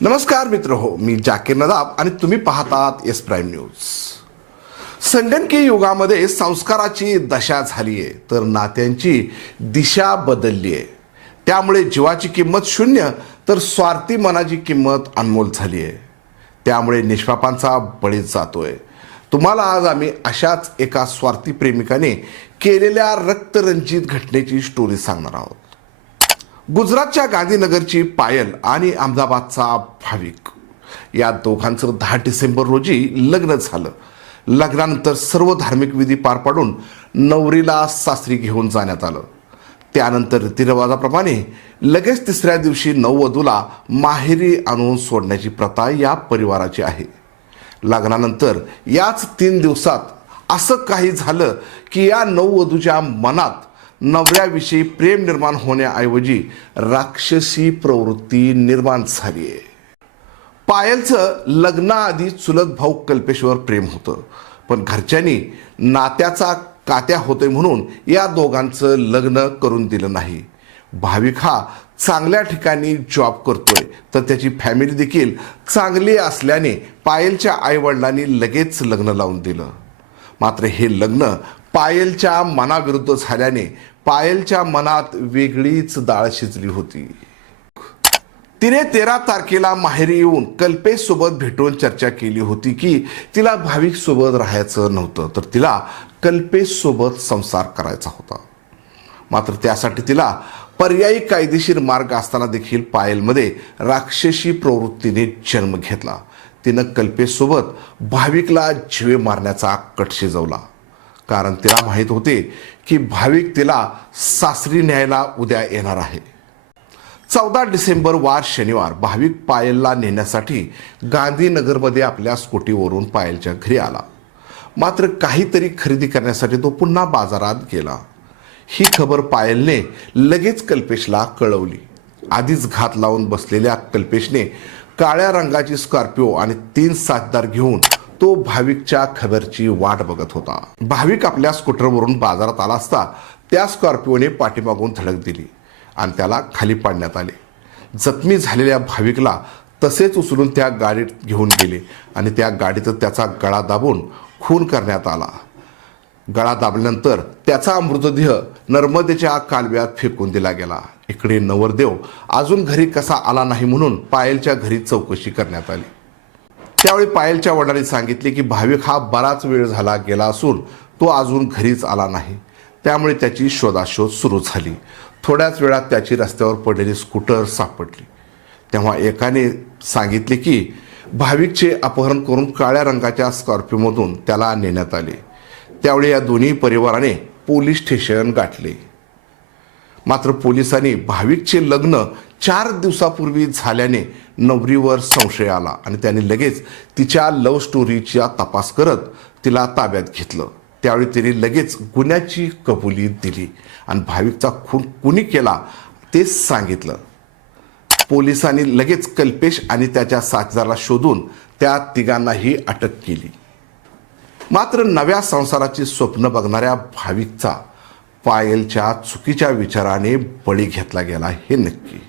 नमस्कार मित्र हो मी जाकीर नदाब आणि तुम्ही पाहतात एस प्राईम न्यूज. संगणकीय युगामध्ये संस्काराची दशा झाली आहे तर नात्यांची दिशा बदलली आहे त्यामुळे जीवाची किंमत शून्य तर स्वार्थी मनाची किंमत अनमोल झाली आहे त्यामुळे निष्पापांचा बळी जातोय. तुम्हाला आज आम्ही अशाच एका स्वार्थी प्रेमिकाने केलेल्या रक्तरंजित घटनेची स्टोरी सांगणार आहोत. गुजरातच्या गांधीनगरची पायल आणि अहमदाबादचा भाविक. या दोघांचं दहा डिसेंबर रोजी लग्न झालं. लग्नानंतर सर्व धार्मिक विधी पार पाडून नवरीला सासरी घेऊन जाण्यात आलं. त्यानंतर रीतिरिवाजाप्रमाणे लगेच तिसऱ्या दिवशी नववधूला माहेरी आणून सोडण्याची प्रथा या परिवाराची आहे. लग्नानंतर याच तीन दिवसात असं काही झालं की या नववधूच्या मनात नवऱ्याविषयी प्रेम निर्माण होण्याऐवजी राक्षसी प्रवृत्ती निर्माण झाली आहे. पायलचं लग्नाआधी चुलत भाऊ कल्पेशवर प्रेम होतं. पण घरच्यांनी नात्याचा कात्या होते म्हणून या दोघांचं लग्न करून दिलं नाही. भाविक हा चांगल्या ठिकाणी जॉब करतोय तर त्याची फॅमिली देखील चांगली असल्याने पायलच्या आईवडिलांनी लगेच लग्न लावून दिलं. मात्र हे लग्न पायलच्या मनाविरुद्ध झाल्याने पायलच्या मनात वेगळीच डाळ शिजली होती. तिने तेरा तारखेला माहेरी येऊन कल्पेश सोबत भेटून चर्चा केली होती की तिला भाविक सोबत राहायचं नव्हतं तर तिला कल्पेश सोबत संसार करायचा होता. मात्र त्यासाठी तिला पर्यायी कायदेशीर मार्ग असताना देखील पायलमध्ये राक्षसी प्रवृत्तीने जन्म घेतला. तिनं कल्पेशसोबत भाविकला जीवे मारण्याचा कट शिजवला. कारण तिला माहीत होते की भाविक तिला सासरी न्यायला उद्या येणार आहे. चौदा डिसेंबर वार शनिवार भाविक पायलला नेण्यासाठी गांधीनगरमध्ये आपल्या स्कूटीवरून पायलच्या घरी आला. मात्र काहीतरी खरेदी करण्यासाठी तो पुन्हा बाजारात गेला. ही खबर पायलने लगेच कल्पेशला कळवली. आधीच घात लावून बसलेल्या कल्पेशने काळ्या रंगाची स्कॉर्पिओ आणि तीन साथदार घेऊन तो भाविकच्या खबरची वाट बघत होता. भाविक आपल्या स्कूटरवरून बाजारात आला असता त्या स्कॉर्पिओने पाठीमागून धडक दिली आणि त्याला खाली पाडण्यात आले. जखमी झालेल्या भाविकला तसेच उचलून त्या गाडीत घेऊन गेले आणि त्या गाडीत त्याचा गळा दाबून खून करण्यात आला. गळा दाबल्यानंतर त्याचा मृतदेह नर्मदेच्या कालव्यात फेकून दिला गेला. इकडे नवरदेव अजून घरी कसा आला नाही म्हणून पायलच्या घरी चौकशी करण्यात आली. त्यावेळी पायलच्या वडिलांनी सांगितले की भाविक हा बराच वेळ झाला गेला असून तो अजून घरीच आला नाही. त्यामुळे त्याची शोधाशोध सुरू झाली. थोड्याच वेळात त्याची रस्त्यावर पडलेली स्कूटर सापडली. तेव्हा एकाने सांगितले की भाविकचे अपहरण करून काळ्या रंगाच्या स्कॉर्पिओमधून त्याला नेण्यात आले. त्यावेळी या दोन्ही परिवाराने पोलीस स्टेशन गाठले. मात्र पोलिसांनी भाविकचे लग्न चार दिवसापूर्वी झाल्याने नवरीवर संशय आला आणि त्याने लगेच तिच्या लव्ह स्टोरीचा तपास करत तिला ताब्यात घेतलं. त्यावेळी तिने लगेच गुन्ह्याची कबुली दिली आणि भाविकचा खून कुणी केला ते सांगितलं. पोलिसांनी लगेच कल्पेश आणि त्याच्या साथीदाराला शोधून त्या तिघांनाही अटक केली. मात्र नव्या संसाराची स्वप्न बघणाऱ्या भाविकचा पायलच्या चुकीच्या विचाराने बळी घेतला गेला हे नक्की.